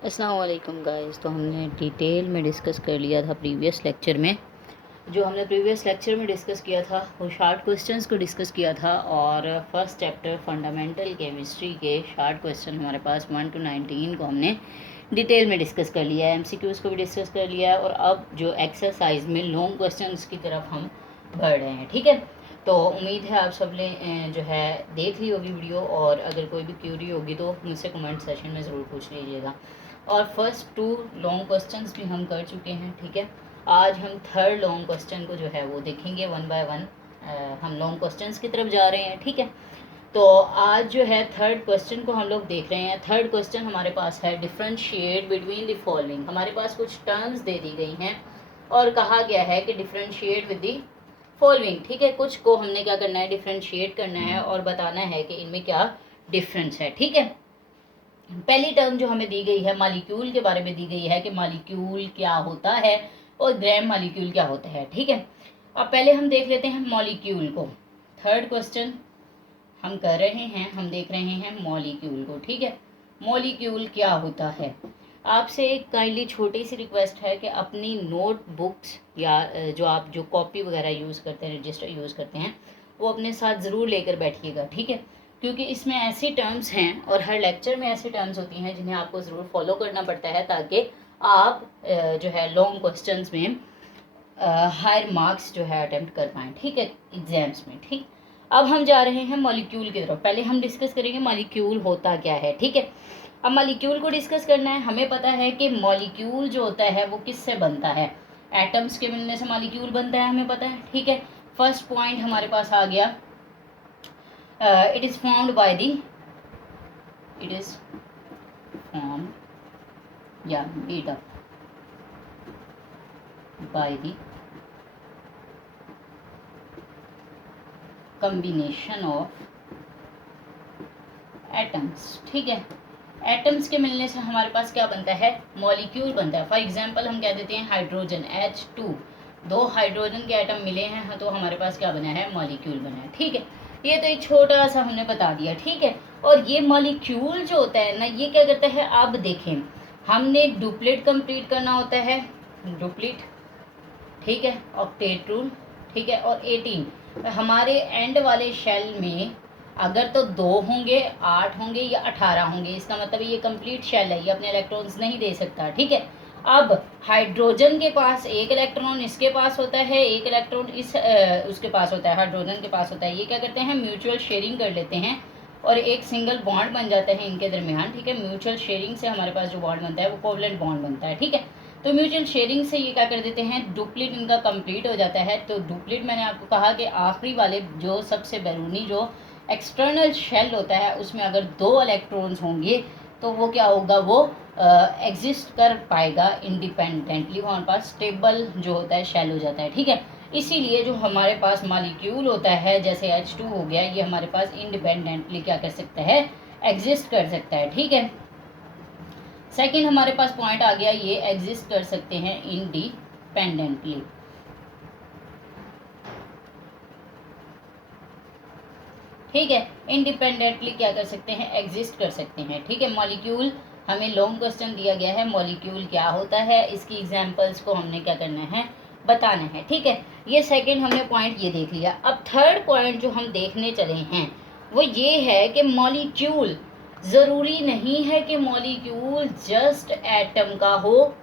अस्सलाम वालेकुम गाइस। तो हमने डिटेल में डिस्कस कर लिया था प्रीवियस लेक्चर में। जो हमने प्रीवियस लेक्चर में डिस्कस किया था वो शार्ट क्वेश्चंस को डिस्कस किया था, और फर्स्ट चैप्टर फंडामेंटल केमिस्ट्री के शार्ट क्वेश्चन हमारे पास 1 to 19 को हमने डिटेल में डिस्कस कर लिया है। एमसीक्यूज़ को भी डिस्कस कर लिया है, और अब जो एक्सरसाइज में लॉन्ग क्वेश्चंस की तरफ हम बढ़ रहे हैं। ठीक है, तो उम्मीद है आप सब ने जो है देख ली होगी वीडियो, और अगर कोई भी क्यूरी होगी तो मुझसे कमेंट सेशन में ज़रूर पूछ लीजिएगा। और फर्स्ट 2 लॉन्ग क्वेश्चंस भी हम कर चुके हैं। ठीक है, आज हम थर्ड लॉन्ग क्वेश्चन को जो है वो देखेंगे वन बाय वन। हम लॉन्ग क्वेश्चंस की तरफ जा रहे हैं। ठीक है, तो आज जो है थर्ड क्वेश्चन को हम लोग देख रहे हैं। थर्ड क्वेश्चन हमारे पास है डिफरेंशिएट बिटवीन द फॉलोइंग। हमारे पास कुछ टर्म्स दे दी गई हैं और कहा गया है कि डिफरेंशिएट विद द फॉलोइंग। ठीक है, कुछ को हमने क्या करना है, डिफरेंशिएट करना है और बताना है कि इनमें क्या डिफरेंस है। ठीक है, पहली टर्म जो हमें दी गई है मॉलिक्यूल के बारे में दी गई है कि मॉलिक्यूल क्या होता है और ग्राम मॉलिक्यूल क्या होता है। ठीक है, अब पहले हम देख लेते हैं मॉलिक्यूल को। थर्ड क्वेश्चन हम कर रहे हैं, हम देख रहे हैं मॉलिक्यूल को। ठीक है, मॉलिक्यूल क्या होता है। आपसे एक काइंडली छोटी सी रिक्वेस्ट है कि अपनी नोटबुक्स या जो आप जो कॉपी वगैरह यूज़ करते हैं, रजिस्टर यूज़ करते हैं, वो अपने साथ ज़रूर लेकर बैठिएगा। ठीक है, क्योंकि इसमें ऐसी टर्म्स हैं और हर लेक्चर में ऐसी टर्म्स होती हैं जिन्हें आपको ज़रूर फॉलो करना पड़ता है, ताकि आप जो है लॉन्ग क्वेश्चंस में हायर मार्क्स जो है अटेम्प्ट कर पाएँ। ठीक है, एग्जाम्स में। ठीक, अब हम जा रहे हैं मॉलिक्यूल की तरफ। पहले हम डिस्कस करेंगे मॉलिक्यूल होता क्या है। ठीक है, अब मॉलिक्यूल को डिस्कस करना है। हमें पता है कि मॉलिक्यूल जो होता है वो किससे बनता है, एटम्स के मिलने से मॉलिक्यूल बनता है, हमें पता है। ठीक है, फर्स्ट पॉइंट हमारे पास आ गया, it is formed by the it is formed या made up by the combination of atoms। ठीक है, एटम्स के मिलने से हमारे पास क्या बनता है, मॉलिक्यूल बनता है। फॉर एग्जांपल हम कह देते हैं हाइड्रोजन H2, 2 हाइड्रोजन के एटम मिले हैं तो हमारे पास क्या बना है, मॉलिक्यूल बना है। ठीक है, ये तो एक छोटा सा हमने बता दिया। ठीक है, और ये मॉलिक्यूल जो होता है ना, ये क्या करता है, आप देखें, हमने डुप्लेट कंप्लीट करना होता है, डुप्लीट। ठीक है, ऑक्टेट रूल। ठीक है, और 18 हमारे एंड वाले शेल में अगर तो 2 होंगे, 8 होंगे या 18 होंगे, इसका मतलब ये कंप्लीट शेल है, ये अपने इलेक्ट्रॉन्स नहीं दे सकता। ठीक है, अब हाइड्रोजन के पास एक इलेक्ट्रॉन इसके पास होता है, एक इलेक्ट्रॉन इस उसके पास होता है, हाइड्रोजन के पास होता है। ये क्या करते हैं, म्यूचुअल शेयरिंग कर लेते हैं और एक सिंगल बॉन्ड बन जाता है इनके दरमियान। ठीक है, म्यूचुअल शेयरिंग से हमारे पास जो बॉन्ड बनता है वो कोवलेंट बॉन्ड बनता है। ठीक है, तो म्यूचुअल शेयरिंग से ये क्या कर देते हैं, डुप्लीट इनका कंप्लीट हो जाता है। तो डुप्लीट मैंने आपको कहा कि आखिरी वाले जो सबसे बैरूनी जो एक्सटर्नल शेल होता है उसमें अगर 2 इलेक्ट्रॉन्स होंगे तो वो क्या होगा, वो एग्जिस्ट कर पाएगा इंडिपेंडेंटली, वहाँ पास स्टेबल जो होता है शेल हो जाता है। ठीक है, इसीलिए जो हमारे पास मॉलिक्यूल होता है जैसे H2 हो गया, ये हमारे पास इंडिपेंडेंटली क्या कर सकता है, एग्जिस्ट कर सकता है। ठीक है, सेकंड हमारे पास पॉइंट आ गया, ये एग्जिस्ट कर सकते हैं इंडिपेंडेंटली। ठीक है, इंडिपेंडेंटली क्या कर सकते हैं, एग्जिस्ट कर सकते हैं। ठीक है, मॉलिक्यूल हमें लॉन्ग क्वेश्चन दिया गया है, मॉलिक्यूल क्या होता है, इसकी एग्जांपल्स को हमने क्या करना है, बताना है। ठीक है, ये सेकंड हमने पॉइंट ये देख लिया। अब थर्ड पॉइंट जो हम देखने चले हैं वो ये है कि मॉलिक्यूल ज़रूरी नहीं है कि मॉलिक्यूल जस्ट एटम का हो।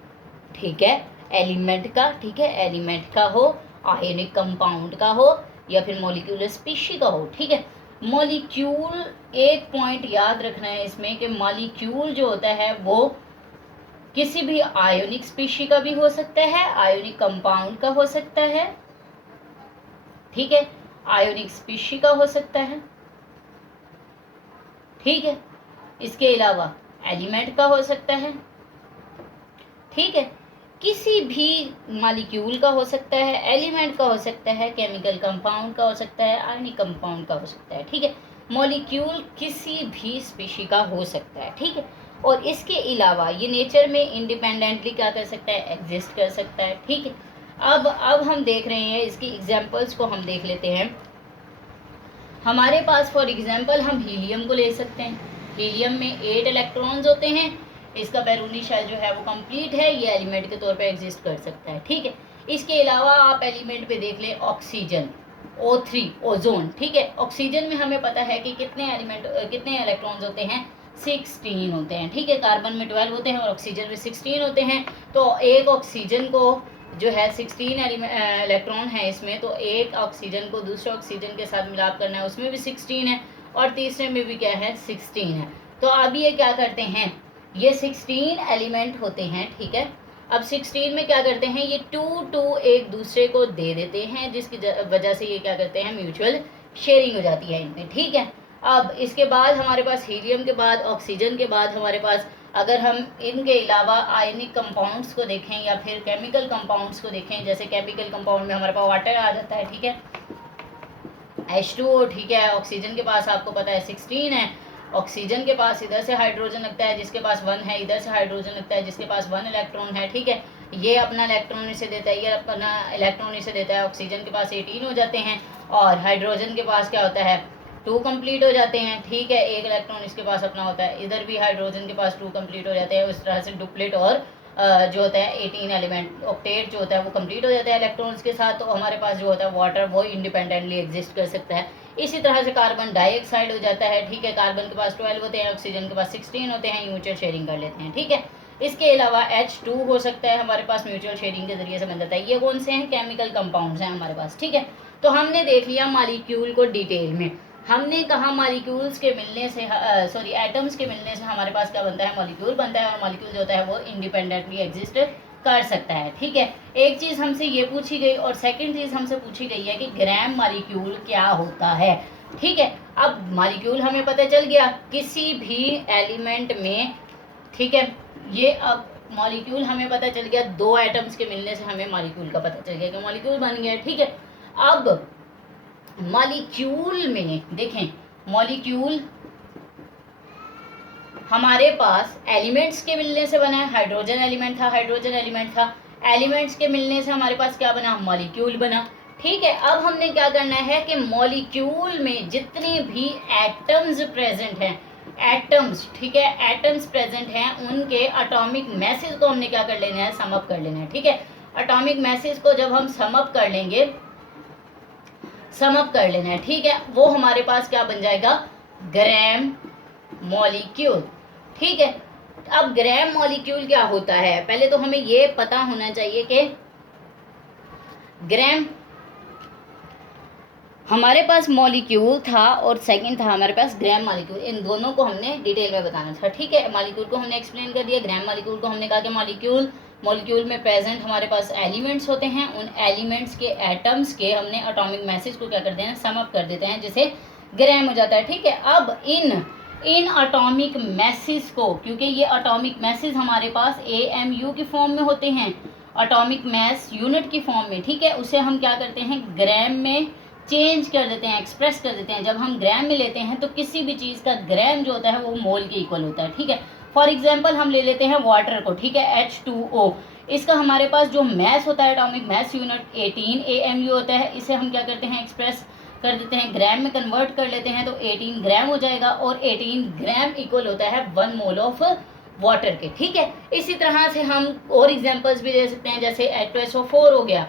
ठीक है, एलिमेंट का, ठीक है, एलिमेंट का हो, आयनिक कंपाउंड का हो, या फिर मॉलिक्यूलर स्पीशी का हो। ठीक है, मॉलिक्यूल, एक पॉइंट याद रखना है इसमें कि मॉलिक्यूल जो होता है वो किसी भी आयोनिक स्पीशी का भी हो सकता है, आयोनिक कंपाउंड का हो सकता है। ठीक है, आयोनिक स्पीशी का हो सकता है। ठीक है, इसके अलावा एलिमेंट का हो सकता है। ठीक है, किसी भी मॉलिक्यूल का हो सकता है, एलिमेंट का हो सकता है, केमिकल कंपाउंड का हो सकता है, आयनिक कंपाउंड का हो सकता है। ठीक है, मॉलिक्यूल किसी भी स्पीशी का हो सकता है। ठीक है, और इसके अलावा ये नेचर में इंडिपेंडेंटली क्या कर सकता है, एग्जिस्ट कर सकता है। ठीक है, अब हम देख रहे हैं इसकी एग्जांपल्स को हम देख लेते हैं। हमारे पास फॉर एग्जांपल हम हीलियम को ले सकते हैं। हीलियम में 8 इलेक्ट्रॉन्स होते हैं, इसका बैरूनी शेल जो है वो कंप्लीट है, ये एलिमेंट के तौर पे एग्जिस्ट कर सकता है। ठीक है, इसके अलावा आप एलिमेंट पे देख लें ऑक्सीजन, O3 ओजोन। ठीक है, ऑक्सीजन में हमें पता है कि कितने इलेक्ट्रॉन्स होते हैं, 16 होते हैं। ठीक है, कार्बन में 12 होते हैं और ऑक्सीजन में 16 होते हैं। तो एक ऑक्सीजन को जो है 16 इलेक्ट्रॉन है इसमें, तो एक ऑक्सीजन को दूसरे ऑक्सीजन के साथ मिलाप करना है, उसमें भी 16 है और तीसरे में भी क्या है, 16 है। तो अब ये क्या करते हैं, ये 16 एलिमेंट होते हैं। ठीक है, अब 16 में क्या करते हैं, ये 2 एक दूसरे को दे देते हैं, जिसकी वजह से ये क्या करते हैं, म्यूचुअल शेयरिंग हो जाती है इनमें। ठीक है, अब इसके बाद हमारे पास हीलियम के बाद ऑक्सीजन के बाद हमारे पास, अगर हम इनके अलावा आयनिक कंपाउंड्स को देखें या फिर केमिकल कंपाउंड्स को देखें, जैसे केमिकल कंपाउंड में हमारे पास वाटर आ जाता है। ठीक है, H2O। ठीक है, ऑक्सीजन के पास आपको पता है 16 है, ऑक्सीजन के पास इधर से हाइड्रोजन लगता है जिसके पास 1 है, इधर से हाइड्रोजन लगता है जिसके पास 1 इलेक्ट्रॉन है। ठीक है, ये अपना इलेक्ट्रॉन इसे देता है, ये अपना इलेक्ट्रॉन इसे देता है, ऑक्सीजन के पास 18 हो जाते हैं और हाइड्रोजन के पास क्या होता है, 2 कंप्लीट हो जाते हैं। ठीक है, एक इलेक्ट्रॉन इसके पास अपना होता है, इधर भी हाइड्रोजन के पास 2 कंप्लीट हो जाते हैं। उस तरह से डुप्लेट और जो होता है 18 एलिमेंट, ऑक्टेट जो होता है वो कंप्लीट हो जाता है इलेक्ट्रॉन्स के साथ। तो हमारे पास जो होता है वाटर वो इंडिपेंडेंटली एग्जिस्ट कर सकता है। इसी तरह से कार्बन डाइऑक्साइड हो जाता है। ठीक है, कार्बन के पास 12 होते हैं, ऑक्सीजन के पास 16 होते हैं, म्यूचुअल शेयरिंग कर लेते हैं। ठीक है, इसके अलावा H2 हो सकता है हमारे पास, म्यूचुअल शेयरिंग के जरिए से बन जाता है। ये कौन से हैं, केमिकल कंपाउंड्स हैं हमारे पास। ठीक है, तो हमने देख लिया मॉलिक्यूल को डिटेल में। हमने कहा मॉलिक्यूल्स के मिलने से एटम्स के मिलने से हमारे पास क्या बनता है, मॉलिक्यूल बनता है और मॉलिक्यूल जो होता है वो इंडिपेंडेंटली एग्जिस्ट कर सकता है। ठीक है, एक चीज़ हमसे ये पूछी गई और सेकंड चीज़ हमसे पूछी गई है कि ग्राम मॉलिक्यूल क्या होता है। ठीक है, अब मॉलिक्यूल हमें पता चल गया किसी भी एलिमेंट में। ठीक है, ये अब मॉलिक्यूल हमें पता चल गया, 2 एटम्स के मिलने से हमें मॉलिक्यूल का पता चल गया कि मॉलिक्यूल बन गया। ठीक है, अब मॉलिक्यूल में देखें, मॉलिक्यूल हमारे पास एलिमेंट्स के मिलने से बना है, हाइड्रोजन एलिमेंट था, हाइड्रोजन एलिमेंट था, एलिमेंट्स के मिलने से हमारे पास क्या बना, मॉलिक्यूल बना। ठीक है, अब हमने क्या करना है कि मॉलिक्यूल में जितने भी एटम्स प्रेजेंट हैं, एटम्स, ठीक है, एटम्स प्रेजेंट हैं, उनके एटॉमिक मैसेज को हमने क्या कर लेना है, सम अप कर लेना है। ठीक है, एटॉमिक मैसेज को जब हम सम अप कर लेंगे, सम अप कर लेना है। ठीक है, वो हमारे पास क्या बन जाएगा, ग्राम मॉलिक्यूल। ठीक है, अब ग्राम मॉलिक्यूल क्या होता है, पहले तो हमें ये पता होना चाहिए कि ग्राम हमारे पास मॉलिक्यूल था और सेकंड था हमारे पास ग्राम मॉलिक्यूल, इन दोनों को हमने डिटेल में बताना था। ठीक है, मॉलिक्यूल को हमने एक्सप्लेन कर दिया, ग्राम मॉलिक्यूल को हमने कहा कि मॉलिक्यूल में प्रेजेंट हमारे पास एलिमेंट्स होते हैं, उन एलिमेंट्स के एटम्स के हमने एटॉमिक मैसेज को क्या कर देना है, सम अप कर देते हैं, जिसे ग्राम हो जाता है। ठीक है, अब इन एटॉमिक मैसेज को, क्योंकि ये एटॉमिक मैसेज हमारे पास AMU की फॉर्म में होते हैं, एटॉमिक मैस यूनिट की फॉर्म में। ठीक है, उसे हम क्या करते हैं, ग्राम में चेंज कर देते हैं, एक्सप्रेस कर देते हैं। जब हम ग्राम में लेते हैं तो किसी भी चीज़ का ग्राम जो होता है वो मोल के इक्वल होता है। ठीक है, फॉर एग्जांपल हम ले लेते हैं वाटर को। ठीक है, H2O, इसका हमारे पास जो मैस होता है, एटॉमिक मैस यूनिट 18 AMU होता है, इसे हम क्या करते हैं, एक्सप्रेस कर देते हैं, ग्राम में कन्वर्ट कर लेते हैं, तो 18 ग्राम हो जाएगा और 18 ग्राम इक्वल होता है 1 मोल ऑफ वाटर के। ठीक है, इसी तरह से हम और एग्जांपल्स भी दे सकते हैं, जैसे H2SO4 हो गया।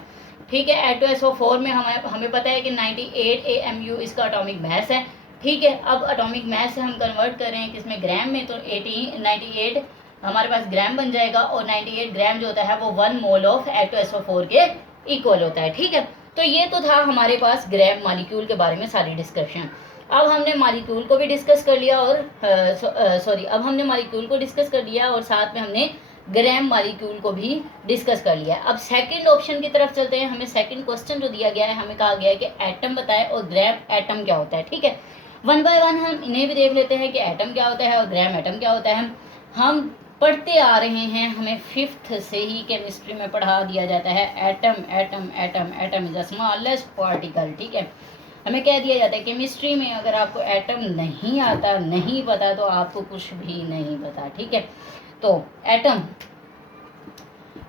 ठीक है, H2SO4 में हमें पता है कि 98 AMU इसका एटॉमिक मैस है। ठीक है, अब एटॉमिक मैस से हम कन्वर्ट कर रहे हैं किसमें, ग्राम में, तो 98 हमारे पास ग्राम बन जाएगा और 98 ग्राम जो होता है वो 1 मोल ऑफ H2SO4 के इक्वल होता है। ठीक है, तो ये तो था हमारे पास ग्राम मॉलिक्यूल के बारे में सारी डिस्कशन। अब हमने मॉलिक्यूल को भी डिस्कस कर लिया और अब हमने मॉलिक्यूल को डिस्कस कर लिया और साथ में हमने ग्राम मॉलिक्यूल को भी डिस्कस कर लिया। अब सेकंड ऑप्शन की तरफ चलते हैं। हमें सेकंड क्वेश्चन जो दिया गया है, हमें कहा गया है कि एटम बताएं और ग्राम एटम क्या होता है। ठीक है, 1 बाय 1 हम इन्हें भी देख लेते हैं कि एटम क्या होता है और ग्राम एटम क्या होता है। हम पढ़ते आ रहे हैं, हमें 5th से ही केमिस्ट्री में पढ़ा दिया जाता है, atom atom atom atom is a smallest particle. ठीक है, हमें कह दिया जाता है केमिस्ट्री में अगर आपको एटम नहीं आता, नहीं पता, तो आपको कुछ भी नहीं पता। ठीक है, तो एटम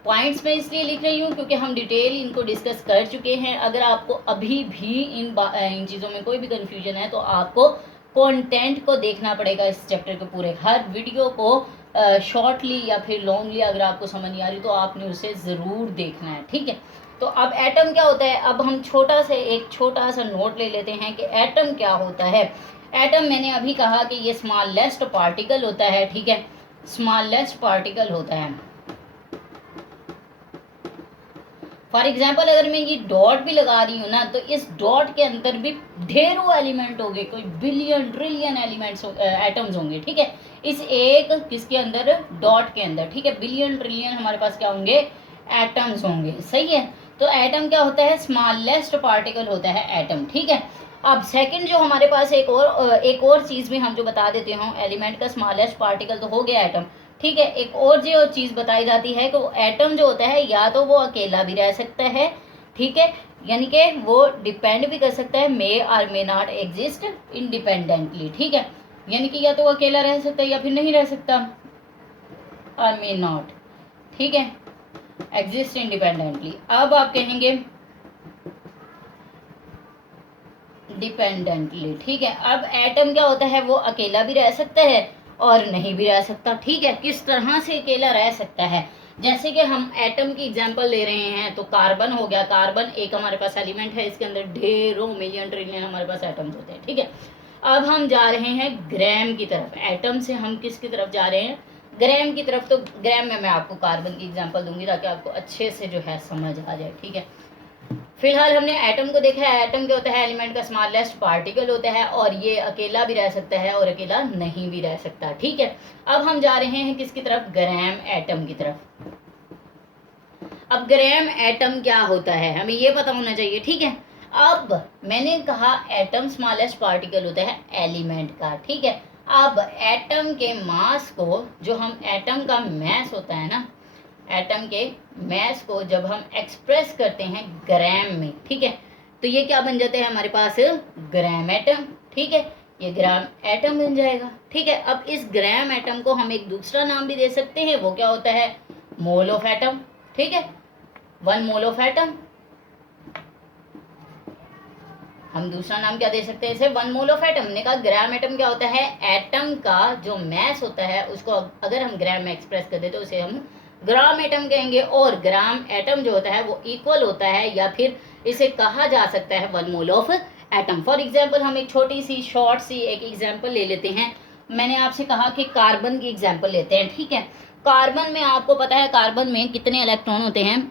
पॉइंट्स में इसलिए लिख रही हूँ क्योंकि हम डिटेल इनको डिस्कस कर चुके हैं। अगर आपको अभी भी इन चीज़ों में कोई भी कन्फ्यूजन है तो आपको कंटेंट को देखना पड़ेगा, इस चैप्टर के पूरे हर वीडियो को शॉर्टली या फिर लॉन्गली अगर आपको समझ नहीं आ रही तो आपने उसे ज़रूर देखना है, ठीक है। तो अब एटम क्या होता है, अब हम एक छोटा सा नोट ले लेते हैं कि एटम क्या होता है। एटम मैंने अभी कहा कि ये स्मॉलेस्ट पार्टिकल होता है, ठीक है, स्मॉलेस्ट पार्टिकल होता है। फॉर एग्जाम्पल अगर मैं ये डॉट भी लगा रही हूँ ना, तो इस डॉट के अंदर भी ढेरों एलिमेंट होंगे, कोई बिलियन ट्रिलियन एलिमेंट्स एटम्स होंगे, ठीक है, इस एक किसके अंदर, डॉट के अंदर, ठीक है, बिलियन ट्रिलियन हमारे पास क्या होंगे, एटम्स होंगे, सही है। तो एटम क्या होता है, स्मॉलेस्ट पार्टिकल होता है एटम, ठीक है। अब सेकंड जो हमारे पास एक और चीज़ भी हम जो बता देते हूँ, एलिमेंट का स्मॉलेस्ट पार्टिकल तो हो गया एटम, ठीक है। एक और जो चीज़ बताई जाती है कि वो एटम जो होता है या तो वो अकेला भी रह सकता है, ठीक है, यानी कि वो डिपेंड भी कर सकता है, मे और मे नॉट एग्जिस्ट इंडिपेंडेंटली, ठीक है, यानी कि या तो वो अकेला रह सकता है या फिर नहीं रह सकता, और मे नॉट, ठीक है, एग्जिस्ट इंडिपेंडेंटली। अब आप कहेंगे डिपेंडेंटली, ठीक है। अब एटम क्या होता है, वो अकेला भी रह सकता है और नहीं भी रह सकता, ठीक है। किस तरह से अकेला रह सकता है, जैसे कि हम एटम की एग्जांपल ले रहे हैं, तो कार्बन हो गया, कार्बन एक हमारे पास एलिमेंट है, इसके अंदर ढेरों मिलियन ट्रिलियन हमारे पास एटम्स होते हैं, ठीक है। अब हम जा रहे हैं ग्राम की तरफ, एटम से हम किसकी तरफ जा रहे हैं, ग्राम की तरफ। तो ग्राम में मैं आपको कार्बन की एग्जाम्पल दूंगी ताकि आपको अच्छे से जो है समझ आ जाए, ठीक है। फिलहाल हमने एटम को देखा है, एटम क्या होता है, एलिमेंट का स्मॉलेस्ट पार्टिकल होता है और ये अकेला भी रह सकता है और अकेला नहीं भी रह सकता, ठीक है। अब हम जा रहे हैं किसकी तरफ, ग्राम एटम की तरफ। अब ग्राम एटम क्या होता है हमें ये पता होना चाहिए, ठीक है। अब मैंने कहा एटम स्मॉलेस्ट पार्टिकल होता है एलिमेंट का, ठीक है। अब एटम के मास को, जो हम एटम का मैस होता है ना, एटम के मैस को जब हम एक्सप्रेस करते हैं ग्राम में, ठीक है, तो ये क्या बन जाते हैं हमारे पास, ग्राम एटम, ठीक है, ये ग्राम एटम बन जाएगा, ठीक है। अब इस ग्राम एटम को हम एक दूसरा नाम भी दे सकते हैं, वो क्या होता है, मोल ऑफ एटम, ठीक है, 1 मोल ऑफ एटम। हम दूसरा नाम क्या दे सकते हैं इसे, 1 मोल ऑफ एटम। हमने कहा ग्राम एटम क्या होता है, एटम का जो मैस होता है उसको अगर हम ग्राम में एक्सप्रेस कर दे तो उसे हम ग्राम एटम कहेंगे, और ग्राम एटम जो होता है वो इक्वल होता है या फिर इसे कहा जा सकता है 1 mole of atom. For example हम एक छोटी सी शॉर्ट सी एक एग्जाम्पल ले लेते हैं। मैंने आपसे कहा कि कार्बन की एग्जाम्पल लेते हैं, ठीक है। कार्बन में आपको पता है कार्बन में कितने इलेक्ट्रॉन होते हैं,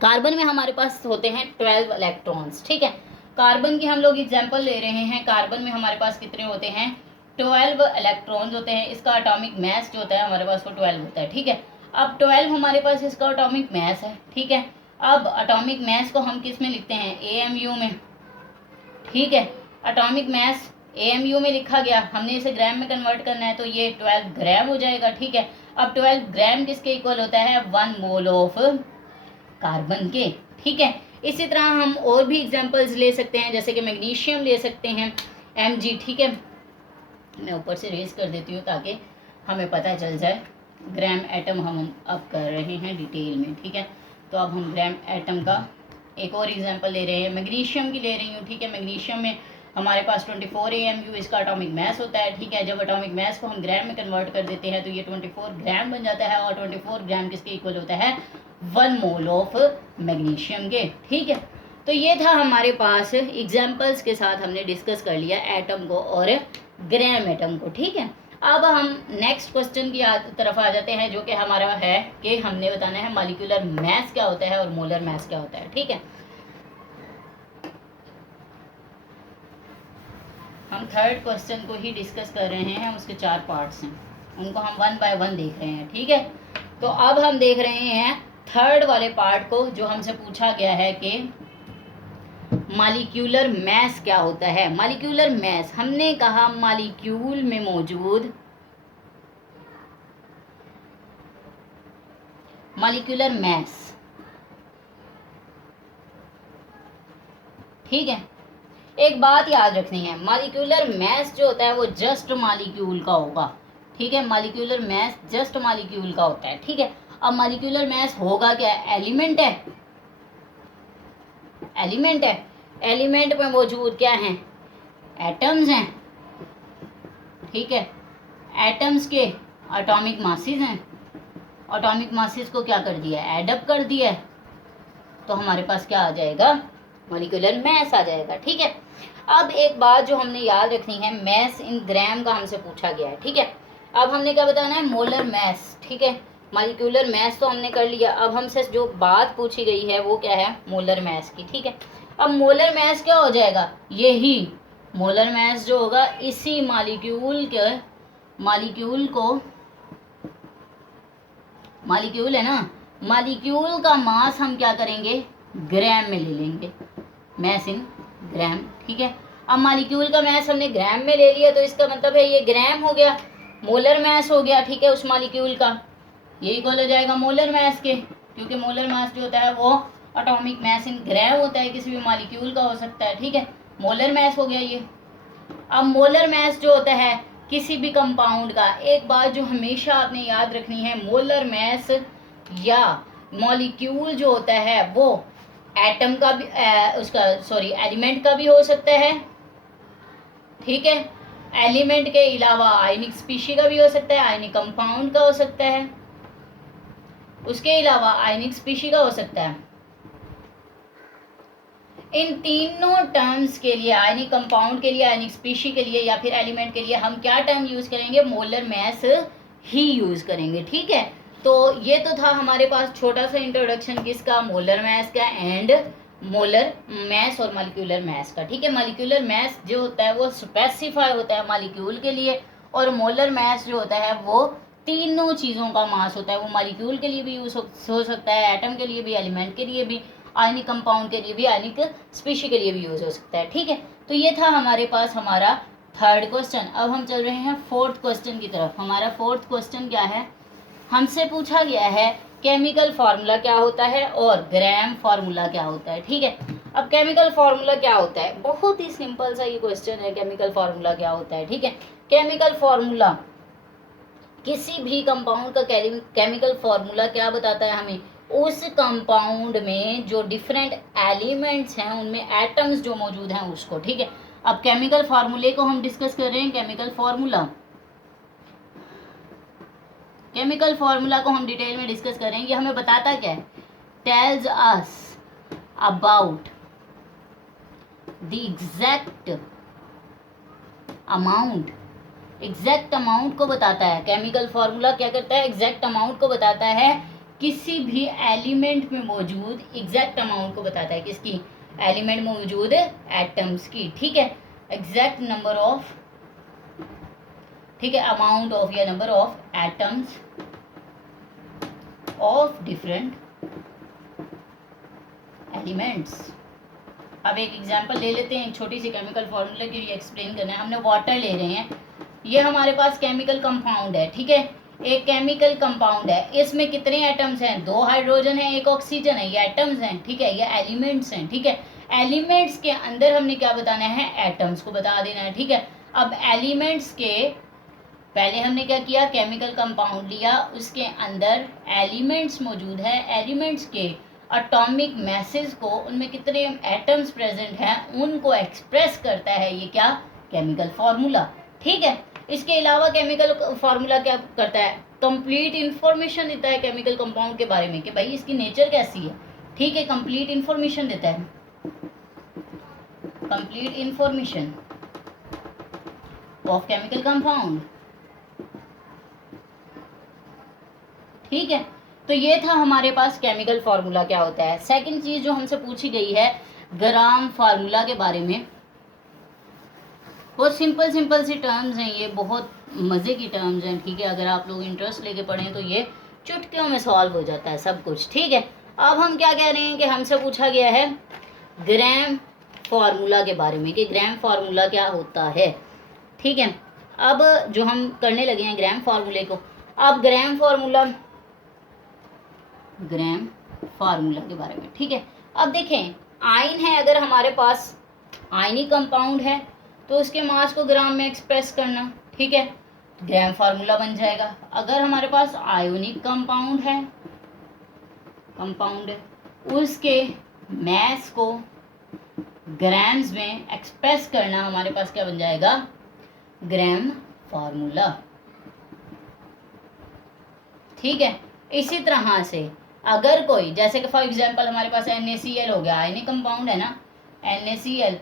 कार्बन में हमारे पास होते हैं 12 इलेक्ट्रॉन्स, ठीक है। कार्बन की हम लोग एग्जाम्पल ले रहे हैं, कार्बन में हमारे पास कितने होते हैं, 12 इलेक्ट्रॉन्स होते हैं। इसका एटॉमिक मास जो होता है हमारे पास वो 12 होता है, ठीक है। अब 12 हमारे पास इसका एटॉमिक मास है, ठीक है। अब एटॉमिक मास को हम किस में लिखते हैं, AMU में, ठीक है। एटॉमिक मास AMU में लिखा गया, हमने इसे ग्राम में कन्वर्ट करना है तो ये 12 ग्राम हो जाएगा, ठीक है। अब 12 ग्राम किसके इक्वल होता है, 1 मोल ऑफ कार्बन के, ठीक है। इसी तरह हम और भी एग्जांपल्स ले सकते हैं, जैसे कि मैग्नीशियम ले सकते हैं, Mg, ठीक है। मैं ऊपर से रेज कर देती हूँ ताकि हमें पता चल जाए। ग्राम एटम हम अब कर रहे हैं डिटेल में, ठीक है। तो अब हम ग्राम एटम का एक और एग्जांपल ले रहे हैं, मैग्नीशियम की ले रही हूँ, ठीक है। मैग्नीशियम में हमारे पास 24 AMU इसका एटॉमिक मास होता है, ठीक है। जब एटॉमिक मास को हम ग्राम में कन्वर्ट कर देते हैं तो ये 24 ग्राम बन जाता है, और 24 ग्राम किसके इक्वल होता है, 1 मोल ऑफ मैग्नीशियम के, ठीक है। तो ये था हमारे पास एग्जाम्पल्स के साथ हमने डिस्कस कर लिया एटम को और ग्राम एटम को, ठीक है। अब हम नेक्स्ट क्वेश्चन की तरफ आ जाते हैं, जो कि हमारा है कि हमने बताना है मॉलिक्यूलर मास क्या होता है और मोलर मास क्या होता है, ठीक है। हम थर्ड क्वेश्चन को ही डिस्कस कर रहे हैं, उसके 4 पार्ट्स हैं, उनको हम 1 बाय 1 देख रहे हैं, ठीक है। तो अब हम देख रहे हैं थर्ड वाले पार्ट को, जो हमसे पूछा गया है कि मॉलिक्यूलर मास क्या होता है। मॉलिक्यूलर मास, हमने कहा मॉलिक्यूल में मौजूद मॉलिक्यूलर मास, ठीक है। एक बात याद रखनी है, मॉलिक्यूलर मास जो होता है वो जस्ट मॉलिक्यूल का होगा, ठीक है। मॉलिक्यूलर मास जस्ट मॉलिक्यूल का होता है, ठीक है। अब मॉलिक्यूलर मास होगा क्या, एलिमेंट है, एलिमेंट है, एलिमेंट में मौजूद क्या हैं, एटम्स हैं, ठीक है। एटम्स के एटॉमिक मासेस हैं, एटॉमिक मासेस को क्या कर दिया है, एडअप कर दिया है, तो हमारे पास क्या आ जाएगा, मॉलिक्यूलर मैस आ जाएगा। ठीक है, अब एक बात जो हमने याद रखनी है, मैस इन ग्राम का हमसे पूछा गया है। ठीक है, अब हमने क्या बताना है, मोलर मैस। ठीक है, मॉलिक्यूलर मैस तो हमने कर लिया, अब हमसे जो बात पूछी गई है वो क्या है, मोलर मैस की। ठीक है, अब मोलर मैस क्या हो जाएगा, यही मोलर मैस जो होगा इसी मॉलिक्यूल को, मॉलिक्यूल है ना, मॉलिक्यूल का मास हम क्या करेंगे, ग्राम में ले लेंगे, मैस इन ग्राम। ठीक है, अब मॉलिक्यूल का मैस हमने ग्राम में ले लिया, तो इसका मतलब है ये ग्राम हो गया, मोलर मैस हो गया। ठीक है, उस मॉलिक्यूल का यही इक्वल हो जाएगा मोलर मैस के, क्योंकि मोलर मैस जो होता है वो एटॉमिक मैस इन ग्राम होता है, किसी भी मॉलिक्यूल का हो सकता है। ठीक है, मोलर मैस हो गया ये। अब मोलर मैस जो होता है किसी भी कंपाउंड का, एक बात जो हमेशा आपने याद रखनी है, मोलर मैस या मॉलिक्यूल जो होता है वो एटम का भी एलिमेंट का भी हो सकता है। ठीक है, एलिमेंट के अलावा आयनिक स्पीशी का भी हो सकता है, आयनिक कंपाउंड का हो सकता है, उसके अलावा आयनिक स्पीशी का हो सकता है। इन तीनों टर्म्स के लिए, आयनिक कंपाउंड के लिए, आयनिक स्पीशी के लिए या फिर एलिमेंट के लिए हम क्या टर्म यूज करेंगे, मोलर मैस ही यूज करेंगे। ठीक है, तो ये तो था हमारे पास छोटा सा इंट्रोडक्शन किसका, मोलर मैस का एंड मोलर मैस और मॉलिक्यूलर मैस का। ठीक है, मॉलिक्यूलर मैस जो होता है वो स्पेसिफाई होता है मॉलिक्यूल के लिए, और मोलर मैस जो होता है वो तीनों चीज़ों का मास होता है, वो मॉलिक्यूल के लिए भी यूज हो सकता है, एटम के लिए भी, एलिमेंट के लिए भी, आयनिक कंपाउंड के लिए भी, आयनिक स्पीशी के लिए भी यूज हो सकता है। ठीक है, तो ये था हमारे पास हमारा थर्ड क्वेश्चन। अब हम चल रहे हैं फोर्थ क्वेश्चन की तरफ। हमारा फोर्थ क्वेश्चन क्या है, हमसे पूछा गया है केमिकल फार्मूला क्या होता है और ग्राम फार्मूला क्या होता है। ठीक है, अब केमिकल फार्मूला क्या होता है, बहुत ही सिंपल सा ये क्वेश्चन है, केमिकल फार्मूला क्या होता है। ठीक है, केमिकल फार्मूला किसी भी कंपाउंड का केमिकल फार्मूला क्या बताता है हमें, उस कंपाउंड में जो डिफरेंट एलिमेंट्स हैं उनमें एटम्स जो मौजूद हैं उसको। ठीक है, अब केमिकल फार्मूले को हम डिस्कस कर रहे हैं, केमिकल फार्मूला को हम डिटेल में डिस्कस कर रहे हैं। ये हमें बताता क्या है, tells us about the exact amount को बताता है। केमिकल फार्मूला क्या करता है, एग्जैक्ट अमाउंट को बताता है, किसी भी एलिमेंट में मौजूद एग्जैक्ट अमाउंट को बताता है, किसकी, एलिमेंट में मौजूद एटम्स की। ठीक है, एग्जैक्ट नंबर ऑफ, ठीक है, अमाउंट ऑफ या number of atoms of different elements. अब एक एग्जांपल ले लेते हैं, छोटी सी केमिकल फार्मूला के लिए एक्सप्लेन करना है। हमने वाटर ले रहे हैं, ये हमारे पास केमिकल कंपाउंड है। ठीक है, एक केमिकल कंपाउंड है, इसमें कितने एटम्स हैं, 2 हाइड्रोजन है, 1 ऑक्सीजन है, ये एटम्स हैं। ठीक है, ये एलिमेंट्स हैं। ठीक है, एलिमेंट्स के अंदर हमने क्या बताना है, एटम्स को बता देना है। ठीक है, अब एलिमेंट्स के पहले हमने क्या किया, केमिकल कंपाउंड लिया, उसके अंदर एलिमेंट्स मौजूद है, एलिमेंट्स के एटॉमिक मैसेज को, उनमें कितने एटम्स प्रेजेंट हैं उनको एक्सप्रेस करता है ये क्या, केमिकल फार्मूला। ठीक है, इसके अलावा केमिकल फार्मूला क्या करता है, कंप्लीट इंफॉर्मेशन देता है केमिकल कंपाउंड के बारे में, कि भाई इसकी नेचर कैसी है। ठीक है, कंप्लीट इंफॉर्मेशन देता है, complete information of chemical compound. ठीक है, तो ये था हमारे पास केमिकल फार्मूला क्या होता है। सेकंड चीज जो हमसे पूछी गई है ग्राम फार्मूला के बारे में। बहुत सिंपल सी टर्म्स हैं, ये बहुत मज़े की टर्म्स हैं। ठीक है, अगर आप लोग इंटरेस्ट लेके पढ़ें तो ये चुटकियों में सॉल्व हो जाता है सब कुछ। ठीक है, अब हम क्या कह रहे हैं कि हमसे पूछा गया है ग्राम फार्मूला के बारे में, कि ग्राम फार्मूला क्या होता है। ठीक है, अब जो हम करने लगे हैं ग्राम फार्मूले को, अब ग्राम फार्मूला के बारे में। ठीक है, अब देखें, आयन है, अगर हमारे पास आयनिक कंपाउंड है तो उसके मास को ग्राम में एक्सप्रेस करना। ठीक है, ग्राम फार्मूला बन जाएगा। अगर हमारे पास आयोनिक कंपाउंड है, उसके मैस को ग्राम्स में एक्सप्रेस करना, हमारे पास क्या बन जाएगा, ग्राम फार्मूला। ठीक है। इसी तरह से अगर कोई, जैसे कि फॉर एग्जांपल हमारे पास NaCl हो गया, आयनिक कंपाउंड है ना, NaCl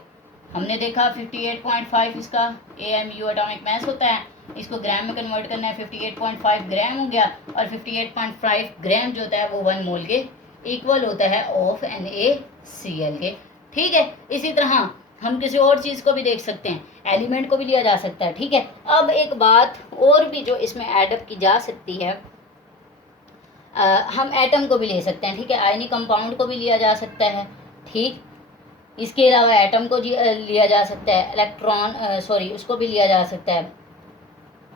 हमने देखा 58.5 इसका AMU एटॉमिक मास होता है, इसको ग्राम में कन्वर्ट करना है, 58.5 ग्राम हो गया, और 58.5 ग्राम जो होता है वो 1 मोल के इक्वल होता है ऑफ NaCl के। ठीक है। इसी तरह हम किसी और चीज़ को भी देख सकते हैं, एलिमेंट को भी लिया जा सकता है। ठीक है। अब एक बात और भी जो इसमें एडअप की जा सकती है, हम एटम को भी ले सकते हैं। ठीक है। आयनिक कंपाउंड को भी लिया जा सकता है। ठीक। इसके अलावा एटम को लिया जा सकता है, इलेक्ट्रॉन उसको भी लिया जा सकता है।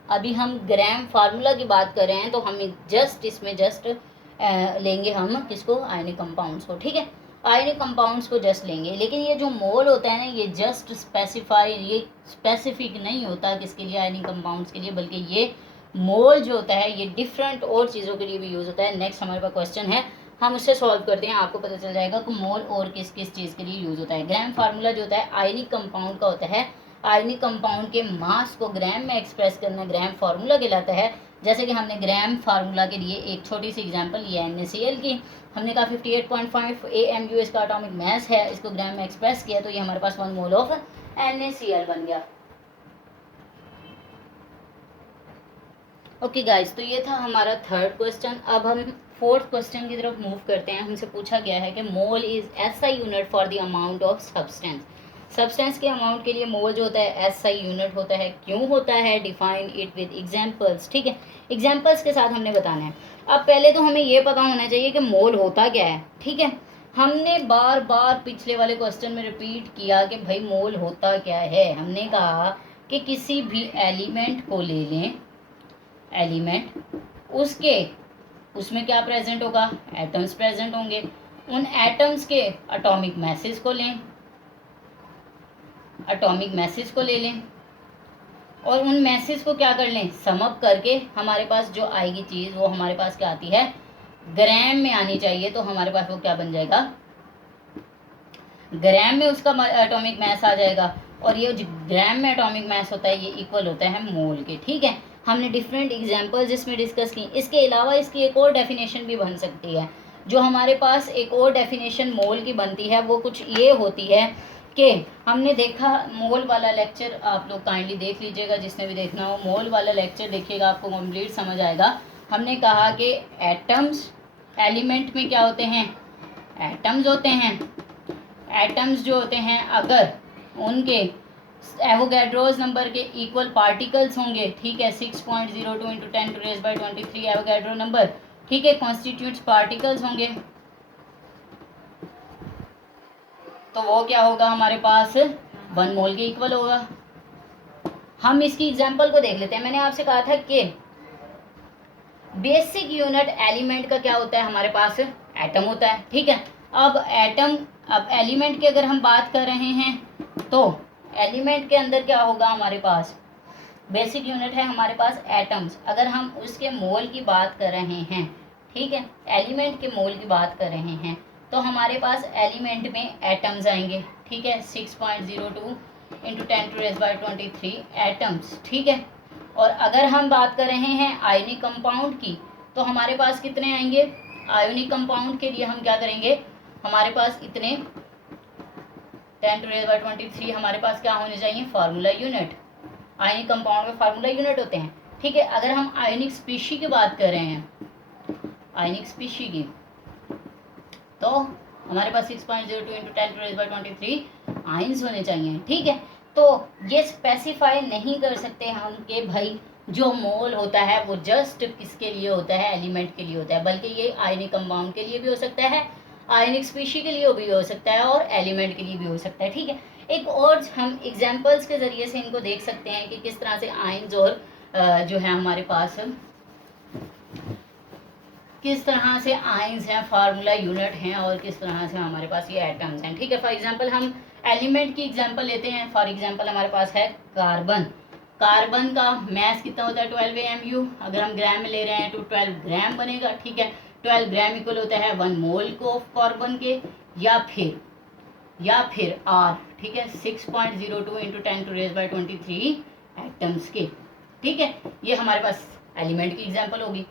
अभी हम ग्राम फार्मूला की बात कर रहे हैं तो हम इसमें लेंगे हम किसको, आयनिक कंपाउंड्स को। ठीक है। आयनिक कंपाउंड्स को जस्ट लेंगे, लेकिन ये जो मोल होता है ना, ये जस्ट ये स्पेसिफिक नहीं होता किसके लिए, आयनिक कंपाउंड्स के लिए, बल्कि ये मोल जो होता है ये डिफरेंट और चीज़ों के लिए भी यूज़ होता है। नेक्स्ट हमारे पास क्वेश्चन है, हम उससे सॉल्व करते हैं, आपको पता चल जाएगा कि मोल और किस किस चीज़ के लिए यूज़ होता है। ग्राम फार्मूला जो होता है आयनिक कंपाउंड का होता है, आयनिक कंपाउंड के मास को ग्राम में एक्सप्रेस करना ग्राम फार्मूला कहलाता है। जैसे कि हमने ग्राम फार्मूला के लिए एक छोटी सी एग्जांपल ली है NaCl की, हमने कहा 58.5 AMU इसका एटॉमिक मास है, इसको ग्राम में एक्सप्रेस किया तो ये हमारे पास 1 मोल ऑफ NaCl बन गया। ओके गाइस, तो ये था हमारा थर्ड क्वेश्चन। अब हम फोर्थ क्वेश्चन की तरफ मूव करते हैं। हमसे पूछा गया है कि mole is SI unit for the amount of substance के अमाउंट के लिए मोल जो होता है SI यूनिट होता है। क्यों होता है, डिफाइन इट विद एग्जांपल्स। ठीक है। एग्जांपल्स के साथ हमने बताना है। अब पहले तो हमें ये पता होना चाहिए कि मोल होता क्या है। ठीक है। हमने बार बार पिछले वाले क्वेश्चन में रिपीट किया कि भाई मोल होता क्या है। हमने कहा कि किसी भी एलिमेंट को ले लें, उसमें क्या प्रेजेंट होगा, एटम्स प्रेजेंट होंगे। उन एटम्स के एटॉमिक मैसेज को ले लें और उन मैसेज को क्या कर लें, सम अप करके हमारे पास जो आएगी चीज़ वो हमारे पास क्या आती है, ग्राम में आनी चाहिए। तो हमारे पास वो क्या बन जाएगा, ग्राम में उसका एटॉमिक मास आ जाएगा। और ये जो ग्राम में एटॉमिक मास होता है ये इक्वल होता है मोल के। ठीक है। हमने डिफरेंट एग्जांपल्स इसमें डिस्कस की। इसके अलावा इसकी एक और डेफिनेशन भी बन सकती है। जो हमारे पास एक और डेफिनेशन मोल की बनती है वो कुछ ये होती है कि हमने देखा मोल वाला लेक्चर, आप लोग काइंडली देख लीजिएगा, जिसने भी देखना हो मोल वाला लेक्चर देखिएगा, आपको कंप्लीट समझ आएगा। हमने कहा कि एटम्स, एलिमेंट में क्या होते हैं, एटम्स होते हैं। एटम्स जो होते हैं अगर उनके एवोगैड्रोस नंबर के इक्वल पार्टिकल्स होंगे, ठीक है, 6.02 × 10⁻23 एवोगैड्रो नंबर, ठीक है, कॉन्स्टिट्यूट्स पार्टिकल्स होंगे, तो वो क्या होगा, हमारे पास 1 मोल के इक्वल होगा। हम इसकी एग्जांपल को देख लेते हैं। मैंने आपसे कहा था कि बेसिक यूनिट एलिमेंट का क्या होता है, हमारे पास एटम होता है। ठीक है। अब एलिमेंट की अगर हम बात कर रहे हैं तो एलिमेंट के अंदर क्या होगा, हमारे पास बेसिक यूनिट है हमारे पास एटम्स। अगर हम उसके मोल की बात कर रहे हैं, ठीक है, एलिमेंट के मोल की बात कर रहे हैं, तो हमारे पास एलिमेंट में एटम्स आएंगे। ठीक है, 6.02 × 10⁻23 एटम्स। ठीक है। और अगर हम बात कर रहे हैं आयोनिक कंपाउंड की, तो हमारे पास कितने आएंगे, आयोनिक कंपाउंड के लिए हम क्या करेंगे, हमारे पास इतने 10⁻23 हमारे पास क्या होने चाहिए, फार्मूला यूनिट। आयनिक कंपाउंड में फार्मूला यूनिट होते हैं। ठीक है। अगर हम आयनिक स्पीशी की बात कर रहे हैं, आयनिक स्पीशी की, तो हमारे पास 6.02 × 10⁻23 आयंस होने चाहिए। ठीक है। तो ये स्पेसिफाई नहीं कर सकते हम कि भाई जो मोल होता है वो जस्ट किसके लिए होता है, एलिमेंट के लिए होता है, बल्कि ये आयनिक कंपाउंड के लिए भी हो सकता है, आयनिक स्पीशी के लिए भी हो सकता है और एलिमेंट के लिए भी हो सकता है। ठीक है। एक और हम एग्जांपल्स के ज़रिए से इनको देख सकते हैं कि किस तरह से आयंस और जो है हमारे पास किस तरह से आयंस हैं, फार्मूला यूनिट हैं, और किस तरह से हमारे पास ये एटम्स हैं। ठीक है। फॉर एग्जांपल हम एलिमेंट की एग्जांपल लेते हैं। फॉर एग्जांपल हमारे पास है कार्बन। कार्बन का मास कितना होता है, 12 AMU। अगर हम ग्राम में ले रहे हैं तो 12 ग्राम बनेगा। ठीक है। 12 ग्राम इक्वल होता है 1 मोल को ऑफ कार्बन के, या फिर आर, ठीक है, 6.02 × 10⁻23 एटम्स के। ठीक है। ये हमारे पास एलिमेंट की एग्जांपल होगी।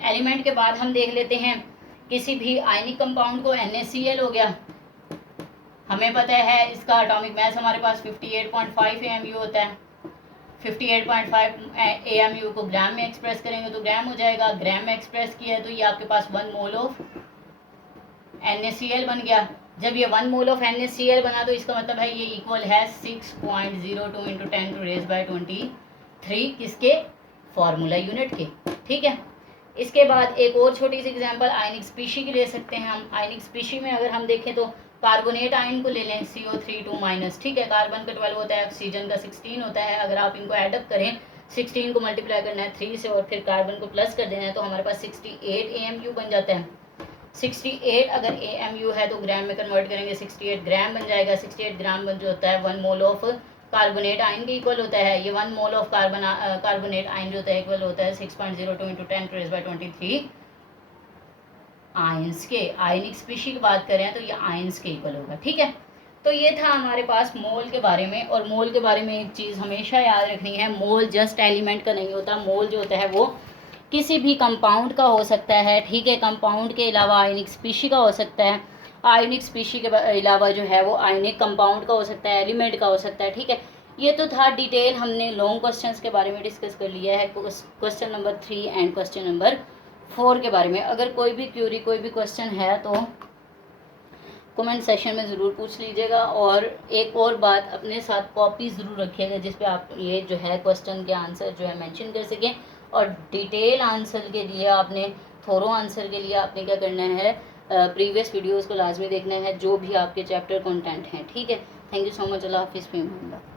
एलिमेंट के बाद हम देख लेते हैं किसी भी आयनिक कंपाउंड को NaCl हो गया, हमें पता है इसका एटॉमिक मास हमारे पास 58.5 AMU होता है। 58.5 AMU को ग्राम में एक्सप्रेस करेंगे तो ग्राम हो जाएगा, ग्राम में एक्सप्रेस किया है तो ये आपके पास 1 मोल ऑफ NaCl बन गया। जब ये 1 मोल ऑफ NaCl बना तो इसका मतलब है ये इक्वल है 6.02 इंटू 10⁻23 किसके, फार्मूला यूनिट के। ठीक है, इसके बाद एक और छोटी सी एग्जांपल आयनिक स्पीशी की ले सकते हैं हम। आयनिक स्पीशी में अगर हम देखें तो कार्बोनेट आयन को ले लें, CO3 2-, ठीक है, कार्बन का 12 होता है, ऑक्सीजन का 16 होता है। अगर आप इनको एडअप करें, 16 को मल्टीप्लाई करना है 3 से और फिर कार्बन को प्लस कर देना है तो हमारे पास 68 AMU बन जाता है। 68 अगर AMU है तो ग्राम में कन्वर्ट करेंगे 68 ग्राम बन जाएगा। 68 ग्राम बन जो होता है 1 मोल ऑफ कार्बोनेट आयन के इक्वल होता है। ये 1 मोल ऑफ कार्बोनेट आयन जो होता है इक्वल होता है 6.02 इंटू 10⁻23 आयंस के। आयनिक स्पीशी की बात करें तो ये आयंस के इक्वल होगा। ठीक है, तो ये था हमारे पास मोल के बारे में। और मोल के बारे में एक चीज़ हमेशा याद रखनी है, मोल जस्ट एलिमेंट का नहीं होता, मोल जो होता है वो किसी भी कंपाउंड का हो सकता है। ठीक है, कंपाउंड के अलावा आयनिक स्पीशी का हो सकता है, आयनिक स्पीशी के अलावा जो है वो आयनिक कंपाउंड का हो सकता है, एलिमेंट का हो सकता है। ठीक है, ये तो था डिटेल, हमने लॉन्ग क्वेश्चंस के बारे में डिस्कस कर लिया है, question number 3 and question number 4 के बारे में। अगर कोई भी क्यूरी, कोई भी क्वेश्चन है तो कमेंट सेशन में ज़रूर पूछ लीजिएगा। और एक और बात, अपने साथ कॉपी ज़रूर रखिएगा जिस पे आप ये जो है क्वेश्चन के आंसर जो है मेंशन कर सकें। और डिटेल आंसर के लिए आपने, थोरो आंसर के लिए आपने क्या करना है, प्रीवियस वीडियोज़ को लाजमी देखना है जो भी आपके चैप्टर कंटेंट हैं। ठीक है, थैंक यू सो मच। अल्लाह हाफिज़।